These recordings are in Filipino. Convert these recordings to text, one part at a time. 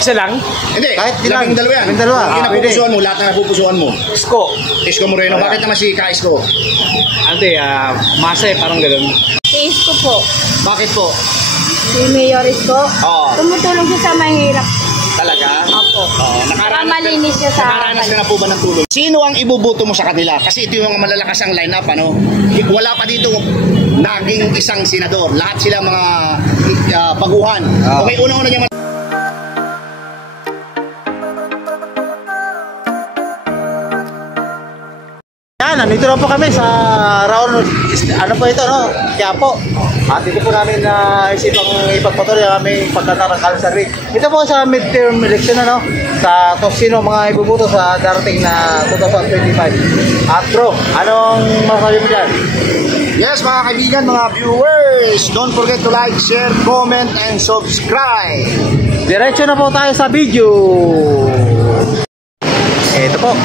Isa lang? Hindi, Kahit labing dalawa yan. labing dalawa. Yung napupusuan mo, lahat na napupusuan mo. Isko. Isko Moreno, bakit naman si Ka Isko? Ante, masa parang gano'n. Si Isko po. Bakit po? Si Mayor Isko. Oo. Tumutulong siya sa mahirap. Talaga? Opo. Nakaranas siya sa nakaranas ka na po ba ng tulong? Sino ang ibubuto mo sa kanila? Kasi ito yung mga malalakas ang lineup, ano? Wala pa dito naging isang senador. Lahat sila mga baguhan. Okay, una-una niya. Yan, nandito na po kami sa round, ano po ito, no? Quiapo. At dito po namin isipang ipagpatuloy ang aming pagkatarangkal sa rig. Ito po sa midterm election, ano? Sa sino mga ibubuto sa darating na 2025. At bro, anong masasabi mo dyan? Yes, mga kaibigan, mga viewers, don't forget to like, share, comment, and subscribe. Diretso na po tayo sa video. Ito po.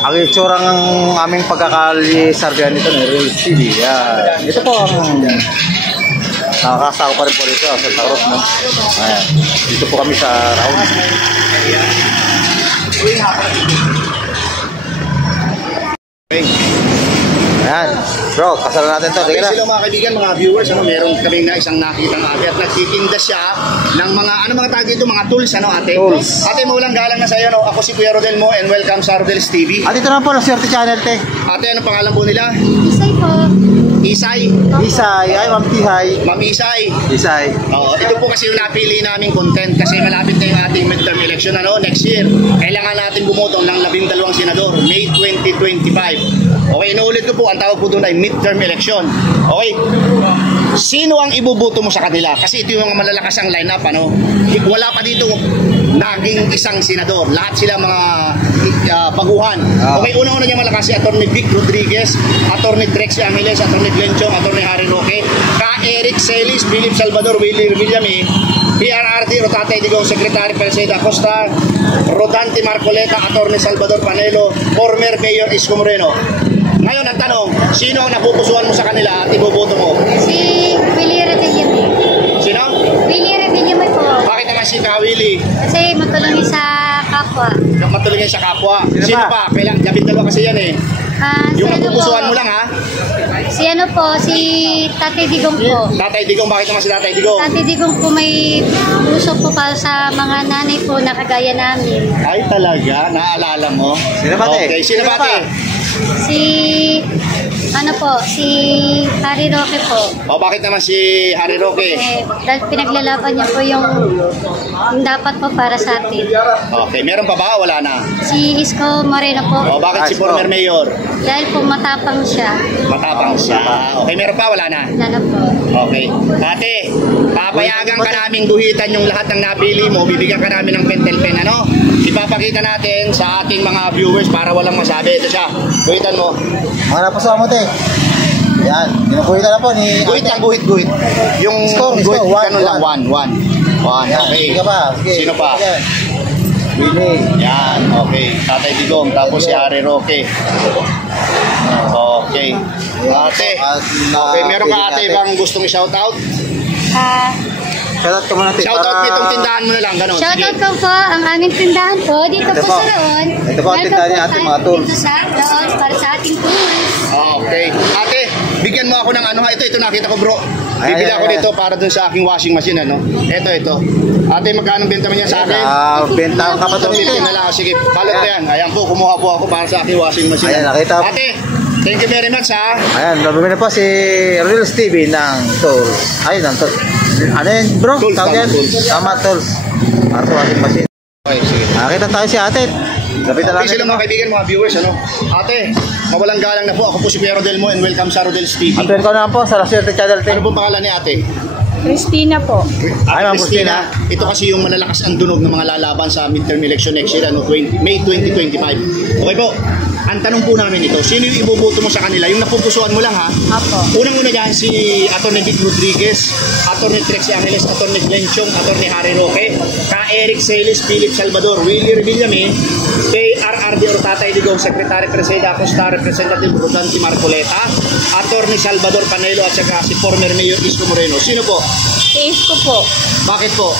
Ang itsura ng aming pagkakalisargan nito ng Real TV. Yan. Ito po ang nakakasako pa rin po dito sa Santa Cruz, no? Ayan. Dito po kami sa round. Ayan. Bro, kasalan natin to. Okay, sila mga kaibigan, mga viewers, ano, meron kaming na isang nakitang ate at nagtitinda siya ng mga, ano mga tawag dito, mga tools, ano ate? Tools. Ate, maulang galang na sa iyo, no? Ako si Kuya Rodel Mo and welcome sa Rodel's TV. At ito na po, Swerte Channel, te. Ate, anong pangalan po nila? Isay po. Isay. Isay. Ay, Ma'am Tihay. Ma'am Isay. Isay. Oo, ito po kasi yung napili naming content kasi malapit na yung ating midterm election, ano, next year. Kailangan natin bumotong ng 12 senador, May 2025. Okay, inuulit ko po, ang tawag po doon ay midterm election. Okay, sino ang ibubuto mo sa kanila? Kasi ito yung mga malalakas ang lineup, ano? Wala pa dito naging isang senador. Lahat sila mga baguhan. Okay, una-una niya malakas si Atty. Vic Rodriguez, Atty. Trexie Angeles, Atty. Glenn Chong, Atty. Harry Roque, Ka Eric Celis, Philip Salvador, Willie Villame, PRRD, Rotatay Digong, Secretary Perseda Costa, Rodante Marcoleta, Atty. Salvador Panelo, former Mayor Isko Moreno. Ngayon ang tanong, sino ang napupusuan mo sa kanila at iboboto mo? Si Willie Redillame. Sino? Willie Redillame po. Bakit naman si Ka Willie? Kasi matulungin sa kapwa. Matulungin sa kapwa. Sino Sino pa? Kailang gabi dalawa kasi yan eh. Yung Si ano napupusuan po? mo lang ha? Si ano po, si Tatay Digong po. Tatay Digong, bakit naman si Tatay Digong? Tatay Digong po may puso po para sa mga nanay po na kagaya namin. Ay talaga, naalala mo? Sino ba, te? Okay, sino ba, te? Si ano po, si Harry Roque po. O bakit naman si Harry Roque? Dahil pinaglalaban niya po yung dapat po para sa atin. Okay, meron pa ba? Wala na. Si Isko Moreno po. O bakit si former mayor? Dahil po matapang siya. Matapang siya. Okay, meron pa? Wala na. Wala na po. Okay. Ate, papayagan ka naming guhitan yung lahat ng napili mo. Bibigyan ka namin ng pentel pen, ano? Ipapakita natin sa ating mga viewers para walang masabi. Ito siya. Guhitan mo. Mga napusuan mo, te. Yan. Ginuguhitan na po ni... Guhit lang, guhit. Yung Score, guhit, score. ganun lang. One. Yan. Okay. Sige pa. Sige. Sino pa? Yan. Willie. Yan, okay. Tatay Digong, tapos si Harry Roque. Okay. Ate, okay, meron ka ate bang gustong i-shoutout? Shoutout ka muna, te. Shoutout mo itong tindahan mo na lang, ganun. Shoutout ko po ang aming tindahan po dito Ito po po. sa Roon. Ito po ang tindahan niya, ate, mga tools. Dito sa Roon para sa ating tools. Okay. Ate, bigyan mo ako ng ano ha. Ito nakita ko bro. Bibili ako dito para dun sa aking washing machine, ano. Ito. Ate, magkano benta mo niya sa akin? Benta ka pa ito. 50 na lang. Sige, balot ko yan. Ayan po, kumuha po ako para sa aking washing machine. Ayan, nakita. Ate, thank you very much ha. Ayan, nabibili na po si Reels TV ng tools. Ayun, ng tools. Ano yun, bro? Tools, Tawag yan? tools. Tama, tools. Para sa washing machine. Okay, sige. Nakita tayo si ate. Lapitan Okay natin. sila mga kaibigan, mga viewers, ano. Ate, mawalang galang na po. Ako po si Kuya Rodel Mo and welcome sa Rodel's TV. At welcome naman po sa Swerte Channel. Ano pong pangalan ni ate? Christina po. Ay, Ma'am Christina. Ito kasi yung malalakas ang dunog ng mga lalaban sa midterm election next year, ano, May 2025. Okay po, ang tanong po namin ito, sino yung iboboto mo sa kanila? Yung napupusuan mo lang ha? Apo. Unang-una dyan si Atty. Vic Rodriguez, Atty. Trexie Angeles, Atty. Glenn Chong, Atty. Harry Roque, Ka Eric Celis, Philip Salvador, Willie Villame, PRRD Rotatay Digong, Secretary Perseda Costa, Representative Rodante Marcoleta, Atty. Salvador Panelo at saka si former Mayor Isko Moreno. Sino po? Si Isko po. Bakit po?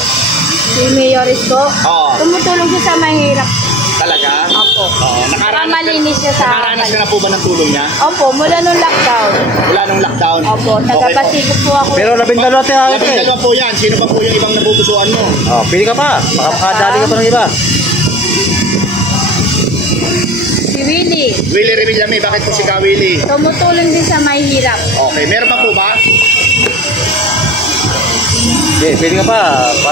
Si Mayor Isko. Oo. Tumutulong siya sa mahirap. Talaga? Opo. Oo. Para malinis siya sa Nakaranas ka na po ba ng tulong niya? Opo, mula nung lockdown. Wala nung lockdown? Opo, Okay po. taga-Pasig po ako. Pero 12 tayo. Labing-dalawa po yan. Sino pa po yung ibang napupusuan mo? Oh, pili ka pa. Baka makadali ka pa ng iba. Si Willie. Willie Revillame, bakit po si Ka Willie? Tumutulong din sa mahirap. Okay, meron pa po ba? Okay, pili ka pa.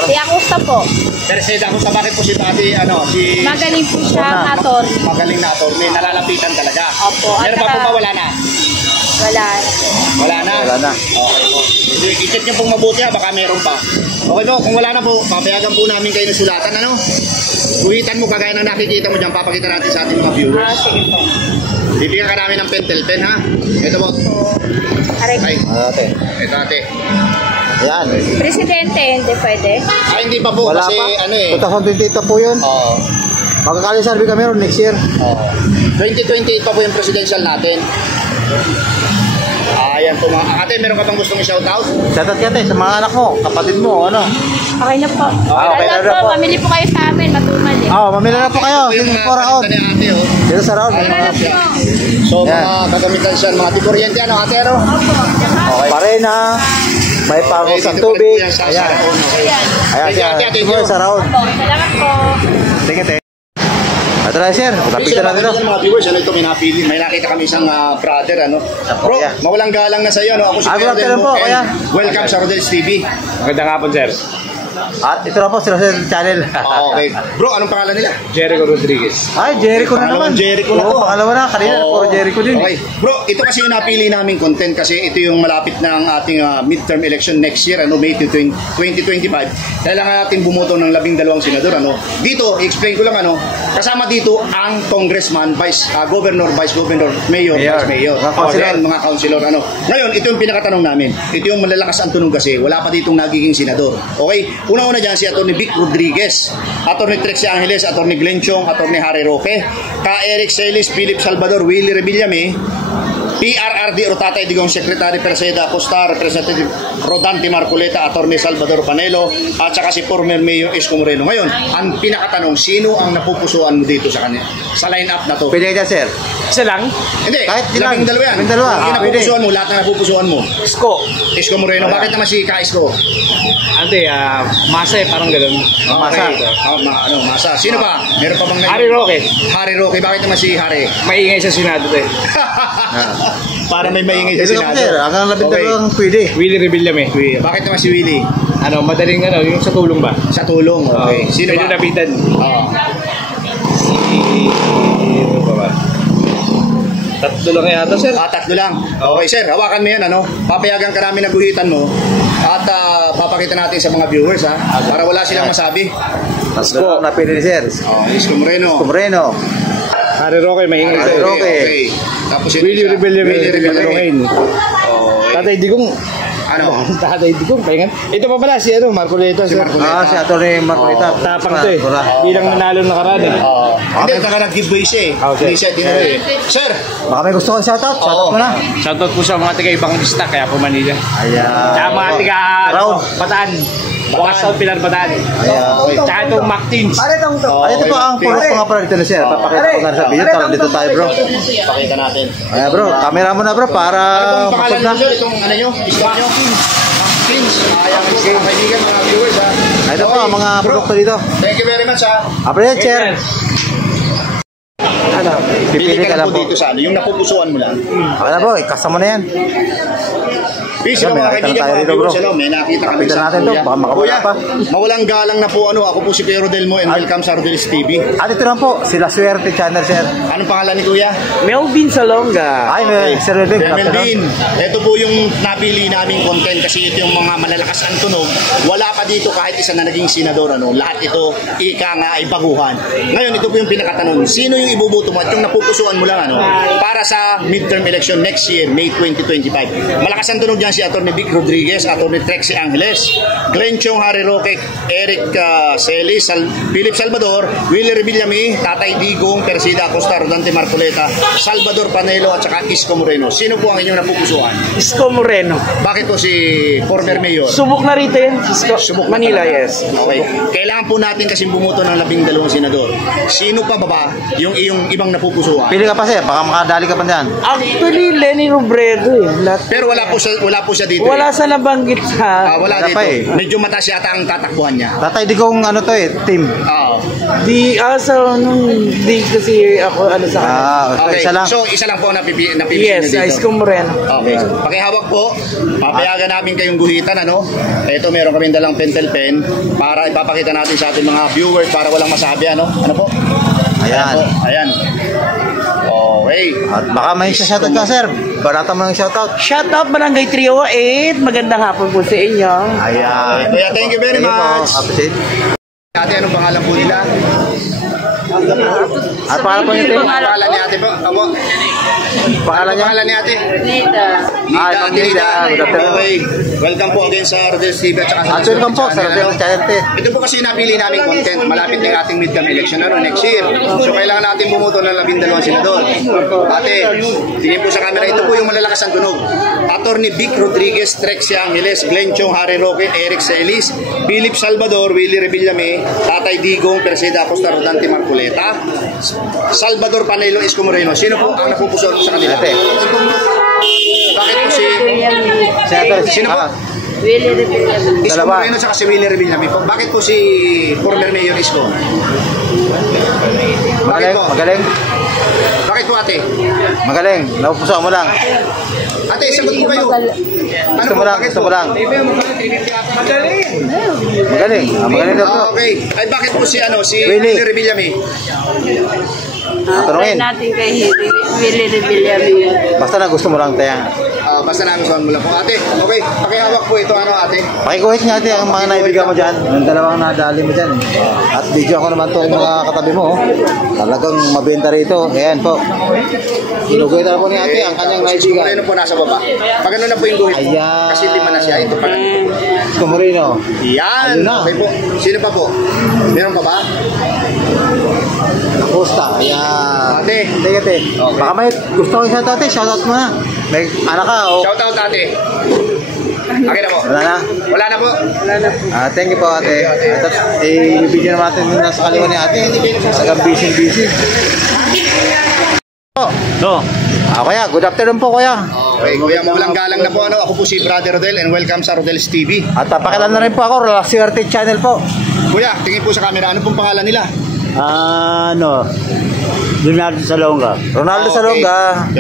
Si Acosta po. Tereseda, kung sa bakit po si Tati, si... Magaling po siya, ator. Magaling na attorney, nalalapitan talaga. Opo. Meron pa po ba? Wala na? Wala na po. Wala na? Wala na. Okay po. I-check niyo pong mabuti ha, baka meron pa. Okay po, kung wala na po, papayagan po namin kayo ng sulatan, ano? Guhitan mo, kagaya na nakikita mo dyan, papakita natin sa ating mga viewers. Sige po. Bibigyan ka namin ng pentel pen, ha? Ito po. Aray. Ay, Ate. ito ate. Yan. Presidente, hindi pwede. Ay, hindi pa po, Wala kasi pa. ano eh. 2028 po yun. Oo. Magkakali survey kami ron next year. Oo. 2028 pa po yung presidential natin. Ayan po mga... Ate, meron ka bang gustong i-shoutout? Shoutout ka sa mga anak mo, kapatid mo, ano. Okay na po. Okay na Alam po. po, mamili po kayo sa amin, matumal eh. Oh, mamili na po kayo. Ito yung Dito mga po raon. kanta ni ate, oh. Dito sa raon. Alam po. So, Yan. mga kagamitan siya, mga tikuryente, ano, ate, ano? Opo. Okay. Parena. May pangos Okay, sa dito tubig. pa rin sa Ayan. Saraon, okay. Ayan Thank you, siya. ate, thank Ito you. sa raon. Opo. Salamat po. Sige, te. Ito na, sir. Lapitan natin ito. Mga viewers, ano ito, may nakita kami isang brother, ano? Bro, kuya. mawalang galang na sa iyo, ano? Ako si Ah, Kuya good Rodel afternoon po, Mo, kuya. and welcome sa Rodel's TV. Magandang hapon, sir. At ito na po sila sa channel. Okay. Bro, anong pangalan nila? Jericho Rodriguez. Ay, Jericho na naman. Pangalawang Jericho na Oo, to. pangalawa na. Kanina, Oo. puro Jericho din. Okay. Bro, ito kasi yung napili naming content kasi ito yung malapit ng ating midterm election next year, ano, May 2025. Kailangan natin bumoto ng 12 senador, ano. Dito, i-explain ko lang, ano, kasama dito ang congressman, governor, vice governor, mayor, Mayor. vice mayor, Mga councilor. mga councilor, ano. Ngayon, ito yung pinakatanong namin. Ito yung malalakas ang tunog kasi wala pa ditong nagiging senador. Okay? Una-una dyan si Atty. Vic Rodriguez, Atty. Trixie Angeles, Atty. Glenn Chong, Atty. Harry Roque, Ka Eric Celis, Philip Salvador, Willie Revillame, PRRD o Tatay Digong Secretary Perseda Acosta, Representative Rodante Marcoleta, Atty. Salvador Panelo, at saka si former Mayor Isko Moreno. Ngayon, ang pinakatanong, sino ang napupusuan mo dito sa kanya? Sa line-up na to? Pwede ka dyan, sir. Isa lang? Hindi, Kahit ilan? 12 yan. 12. Yung Ah, napupusuan mo, lahat na napupusuan mo. Isko. Isko Moreno, bakit naman si Ka Isko? Ante, masa parang gano'n. Masa. Masa. Sino ba? Meron pa bang Harry Roque. Harry Roque, bakit naman si Harry? Maingay sa Senado to eh. Para may maingay Pwede sa ka, Senado. sir. Hanggang labing dalawang pwede. Willie Revillame. Bakit naman si Willie? Ano, madaling ano, yung sa tulong ba? Sa tulong, okay. Sino Pwede ba? napitan. Oo. Ano pa ba? Tatlo lang yata, sir. Tatlo lang. Okay, sir, hawakan mo yan, ano? Papayagan ka namin na guhitan mo at papakita natin sa mga viewers, ha? Para wala silang masabi. Tatlo na pwede ni sir. Oh, Isko Moreno. Moreno. Harry Roque, maingay Harry sir. Roque. Okay. Tapos ito Willie siya. Revillame. Willie Revillame. Okay. Tatay Digong. Ano? Tatay Digong, pahingan. Ito pa pala si ano, Marcoleta, sir. Ah, si Atty. Marcolita. Tapang to eh. Bilang nanalo nakaraan eh. Hindi, nag-giveaway siya eh. Okay. Hindi siya tinuro eh. Sir! Baka may gusto kong shoutout. Shoutout Oo. mo na. Shoutout po sa mga taga-ibang lista, kaya po Manila. Ayan. Tsaka mga taga Round. Bataan. Bukas South Pilar Bataan. Ayan. Tsaka itong Mactins. Ay, ito po ang puro mga pala dito na sir. Papakita ko na sa video. Tara, dito tayo bro. Pakita natin. Ayan bro, camera mo na bro para Ano pong pangalan masod na. niyo, sir? Itong ano nyo? Isla nyo? Pins. Ayan po mga kaibigan, mga viewers, ha? Ito po ang mga Bro, produkto dito. Thank you very much, ha? Appreciate sir. Ano, Pili pipili ka ka lang lang po po. dito sa ano, yung napupusuan mo lang. Okay na bro, ikasama na yan. Please, Ano, mga may kaibigan, nakita tayo mga dito, viewers, bro. ano, may nakita kami Kapitan sa natin to, kuya. baka makawala Kuya, pa. mawalang galang na po, ano, ako po si Kuya Rodel Mo and welcome sa Rodel's TV. At ito lang po, sila Swerte Channel sir. Anong pangalan ni Kuya? Melvin Salonga. Ay, may Sir Melvin. Sir Melvin, ito po yung napili naming content kasi ito yung mga malalakas ang tunog. Wala pa dito kahit isa na naging senador. Ano. Lahat ito, ika nga ay baguhan. Ngayon, ito po yung pinakatanong. Sino yung ibubuto iboboto mo at yung napupusuan mo lang para sa midterm election next year, May 2025. Malakas ang tunog dyan si Atty. Vic Rodriguez, Atty. Trexie Angeles, Glenn Chong, Harry Roque, Eric Celis, Philip Salvador, Willie Revillame, Tatay Digong, Persida Acosta, Rodante Marcoleta, Salvador Panelo at saka Isko Moreno. Sino po ang inyong napupusuan? Isko Moreno. Bakit po si former mayor? Subok na rito yun. Subok Manila, yes. Okay. Kailangan po natin kasi bumuto ng 12 senador. Sino pa ba yung iyong ibang napupusuan? Pili ka pa sir, baka makadali ka pa dyan. Actually, Lenny Robredo eh. Pero wala po siya dito. Wala sa nabanggit sa... Wala Wala dito. pa eh. Medyo mataas yata ang tatakbuhan niya. Tatay Digong ano to eh, team. Oo. Di kasi ako ano sa kanya. Okay. Isa lang. So, isa lang po napipili Yes, na dito. Isko Moreno. Okay. Pakihawak po. Papayagan namin kayong guhitan, Ito, meron kaming dalang pentel pen para ipapakita natin sa ating mga viewers para walang masabi, Ano po? Ayan. Ayan. Okay. At baka may shoutout ka sir. Barata mo ng shoutout. Shout out Barangay 308. Magandang hapon po sa inyo. Ayan. Kaya thank you very Thank you po. much. Appreciate. Ate, anong pangalan po nila? At pangalan po niyo? Pangalan ni ate po? Ako? Pangalan niya? Pangalan ni ate? Nita. Ah, Ate Ma'am Nita. Good afternoon. Okay. Welcome po again sa Rodel's TV at saka sa At welcome po sa Rodel Channel T. Ito po kasi napili namin content. Malapit na yung ating midterm election next year. So kailangan natin bumuto ng 12 senador. Ate, tingin po sa camera. Ito po yung malalakas ang tunog. Atty. Vic Rodriguez, Trexie Angeles, Glenn Chong, Harry Roque, Eric Celis, Philip Salvador, Willie Revillame, Tatay Digong, Persida Acosta, Rodante Marcoleta, Salvador Panelo, Isko Moreno. Sino po ang napupusuan sa kanila? Ate. Bakit po si... Senator. Sino po? Willie Revillame. Isko Dalawa. Moreno at si Willie Revillame po. Bakit po si former mayor Isko? Bakit Magaling, po? magaling. Bakit po ate? Magaling. Napupusuan mo lang. Ate, sagot po kayo. Gusto mo lang, bakit gusto po? mo lang. Magaling. Magaling daw po. Okay. Ay bakit po si Willie. Willie Revillame? Tanungin. Natin kay Willie Revillame. Basta na gusto mo lang tayo. Basta nagustuhan mo lang po. Ate, okay. Pakihawak po ito ate. Pakikuhit nga ate ang mga naibigan mo dyan. Ang dalawang nadali mo dyan. At video ko naman itong mga katabi mo. Talagang mabenta rito. Ayan po. Inuguhit na po ni ate ang kanyang Isko naibigan. Moreno po nasa baba. Pag ano na po yung guhit. Ayan. Kasi lima na siya. Ito pa. Isko Moreno. Yan. Ayun na. Okay po. Sino pa po? Meron pa ba? Acosta. Ayan. Ate. Ate, ate. Baka may gusto ko isa ate. Shoutout mo na. May anak ka o. Shout out ate. Okay na po. Wala na. Wala na po. Thank you po ate. At i-video naman natin yung nasa kaliwa ni ate. Talagang busy. No. Kuya, good afternoon po kuya. Okay, kuya, walang galang na po. Ako po si Brother Rodel and welcome sa Rodel's TV. At pakialam na rin po ako, Swerte Channel po. Kuya, tingin po sa camera. Ano pong pangalan nila? Ronaldo Salonga. Ronaldo Salonga.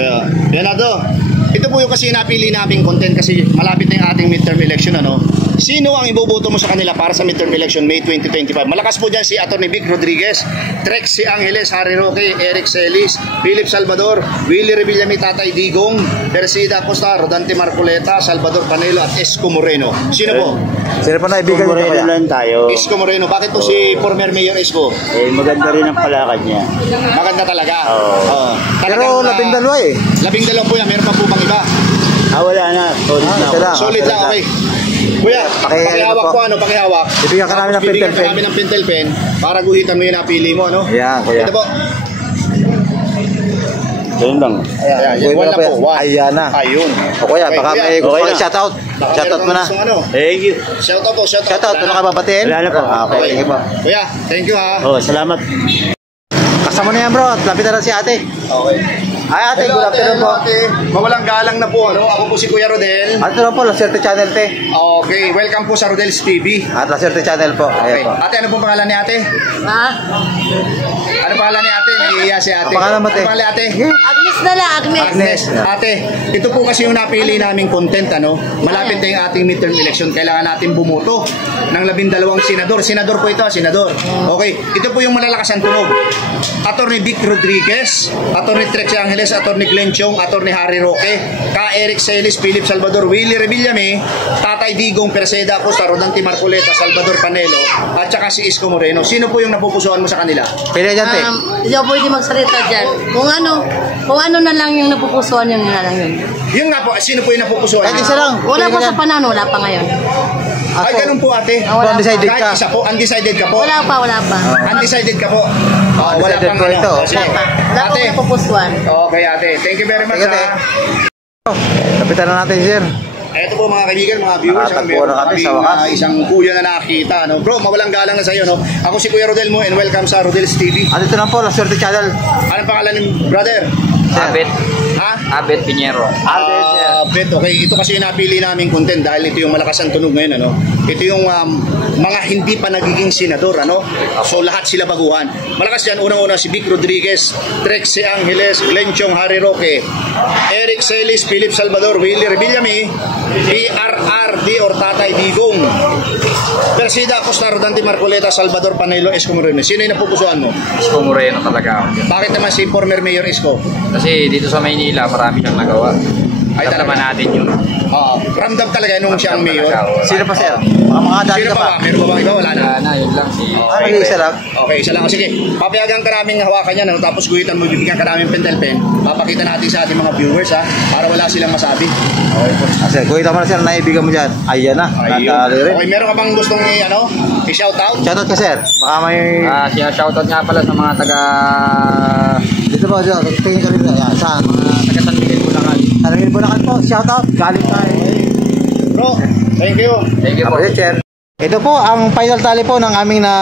Leonardo, ito po yung kasi napili naming content kasi malapit na yung ating midterm election. Sino ang iboboto mo sa kanila para sa midterm election May 2025? Malakas po dyan si Atty. Vic Rodriguez, Trexie Angeles, Harry Roque, Eric Celis, Philip Salvador, Willie Revillame, Tatay Digong, Persida Acosta, Rodante Marcoleta, Salvador Panelo at Isko Moreno. Sino po? Sino pa naibigan nito kuya? lang tayo. Isko Moreno. Bakit po si former Mayor Isko? Maganda rin ang palakad niya. Maganda talaga. Oo. Pero 12 eh. 12 po yan. Meron pa po bang iba? Wala na. Solid na Ito ako. lang. Solid lang, okay. Kuya, pakihawak po, pakihawak. Bibigyan ka namin ng Bibigyan pentel ka pen. namin ng pentel pen para guhitan mo yung napili mo, Ayan, kuya. Ito po. Ganun lang. Ayan, Kuya, one lang po. One. Ayan na. Ayun. O kuya, baka may gusto okay ka na. shoutout. Baka Shoutout mo na. meron kang gustong Thank you. Shoutout po, shoutout. Shoutout, ano ka babatiin? Wala na po. Okay, sige po. Kuya, thank you ha. Salamat. Kasama na yan bro, at lapitan na si ate. Okay. Ay ate, good afternoon po. Mawalang galang na po, Ako po si Kuya Rodel. At ito lang po, Swerte Channel te. Okay, welcome po sa Rodel's TV. At Swerte Channel po. Okay. Ayan po. Ate, ano pong pangalan ni ate? Ano pangalan ni ate? Nahihiya si ate. Ang pangalan mo, te? Ano pangalan ni ate? Agnes na lang, Agnes. Agnes. Ate, ito po kasi yung napili naming content, Malapit na yung ating midterm election. Kailangan natin bumuto ng 12 senador. Senador po ito, senador. Okay, ito po yung malalakas ang tunog. Atty. Vic Rodriguez, Atty. Trexie Angeles, Celes, Atty. Glenn Chong, Atty. Harry Roque, Ka Eric Celes, Philip Salvador, Willie Revillame, Tatay Digong Perseda Acosta, Rodante Marcoleta, Salvador Panelo, at saka si Isko Moreno. Sino po yung napupusuan mo sa kanila? Pili dyan, te. Hindi ako pwede magsalita dyan. Kung ano na lang yung napupusuan yun na lang yun. Yun nga po, sino po yung napupusuan? Kahit isa lang. Wala Pili pa dyan. sa panahon, wala pa ngayon. Ay, ganun po ate. Wala Undecided Kahit ka. isa po, undecided ka po. Wala pa. Undecided ka po. Wala Undecided pang po ito. Sige. Wala pa. Wala Ate. pa napupusuan. Okay ate, thank you very much. Sige, ate. Kapitan na natin, sir. Ito po mga kaibigan, mga viewers, Tagpuan na kami sa wakas. isang kuya na nakakita. No? Bro, mawalang galang na sa iyo. No? Ako si Kuya Rodel mo and welcome sa Rodel's TV. At ito na po, La Suerte Channel. Anong pangalan ng brother? Abet. Ha? Abet Pinheiro. Bet, okay. Ito kasi yung napili naming content dahil ito yung malakas ang tunog ngayon. Ano? Ito yung mga hindi pa nagiging senador. Ano? So lahat sila baguhan. Malakas yan. Unang-una si Vic Rodriguez, Trexie Angeles, Glenn Chong, Harry Roque, Eric Celis, Philip Salvador, Willie Revillame, PRRD or Tatay Digong, Persida Acosta, Rodante Marcoleta, Salvador Panelo, Isko Moreno. Sino yung napupusuan mo? Isko Moreno talaga ako. Bakit naman si former Mayor Isko? Kasi dito sa Maynila, marami siyang nagawa. Ay, Alam naman talaga. natin yun. Ramdam talaga nung siyang mayor. Sino pa, sir? Mga dati Sino ka pa pa. ba? Meron pa ba iba? Wala na. Wala na, yun lang. Si Isa lang. Okay, isa lang. Sige, papayagan ka namin hawakan yan. Ano? Tapos guhitan mo, bibigyan ka namin pentel pen. Papakita natin sa ating mga viewers ha, para wala silang masabi. Okay po. Sir, kung ito mo na, sir, naibigan mo dyan. Ayan na. Natalo rin. Okay, meron ka bang gustong i-shout out? Shoutout ka, sir. Baka may... siya shoutout nga pala sa mga taga Dito ba, sir? Tingin ka rin. Ayan, saan? taga San Miguel Bulacan. Tanungin po na po. Shoutout. Galing tayo. Bro, thank you. Thank you po. Ako, sir. Ito po ang final tally po ng aming na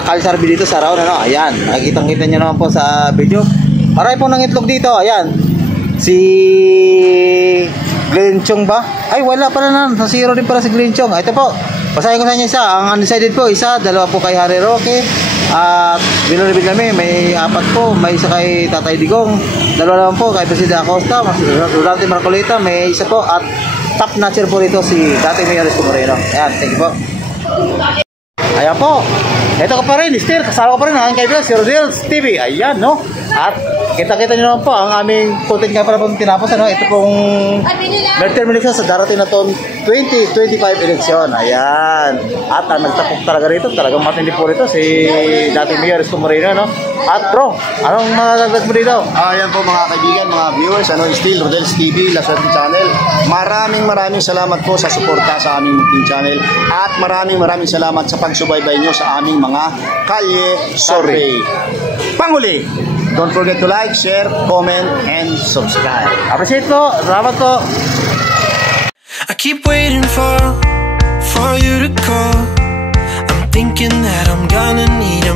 kalsarbi dito sa Raon. Ano? Ayan, nakikita nyo naman po sa video. Marami po ng itlog dito. Ayan. Si Glenn Chong ba? Ay, wala pala na. Sa zero din pala si Glenn Chong. Ito po. Basahin ko sa inyo isa. Ang undecided po, isa. Dalawa po kay Harry Roque. At binulibig kami. May 4 po. May isa kay Tatay Digong. Dalawa naman po kay Presida Acosta. Rodante Marcoleta. May isa po. At top notcher po rito si dating Mayor Isko Moreno. Ayan, thank you po. Ayan po. Ito ka pa rin, still, kasama ko pa rin ang kaibigan, si Rodel's TV. Ayan, no? At kita-kita nyo naman po ang aming content nga pala pong tinapos. Ano? Ito pong midterm election sa darating na taon 2025 election. Ayan. At nagtapok talaga rito. Talagang matindi po rito si dating Mayor Isko Moreno. No? At bro, anong magagag mo dito? Ayan po mga kaibigan, mga viewers, still Rodel's TV, La Suerte Channel. Maraming salamat po sa suporta sa aming munting channel. At maraming salamat sa pagsubaybay nyo sa aming mga Kalye Survey. Panghuli, don't forget to like, share, comment, and subscribe. Appreciate po. Salamat po. I keep waiting for you to call. I'm thinking that I'm gonna need a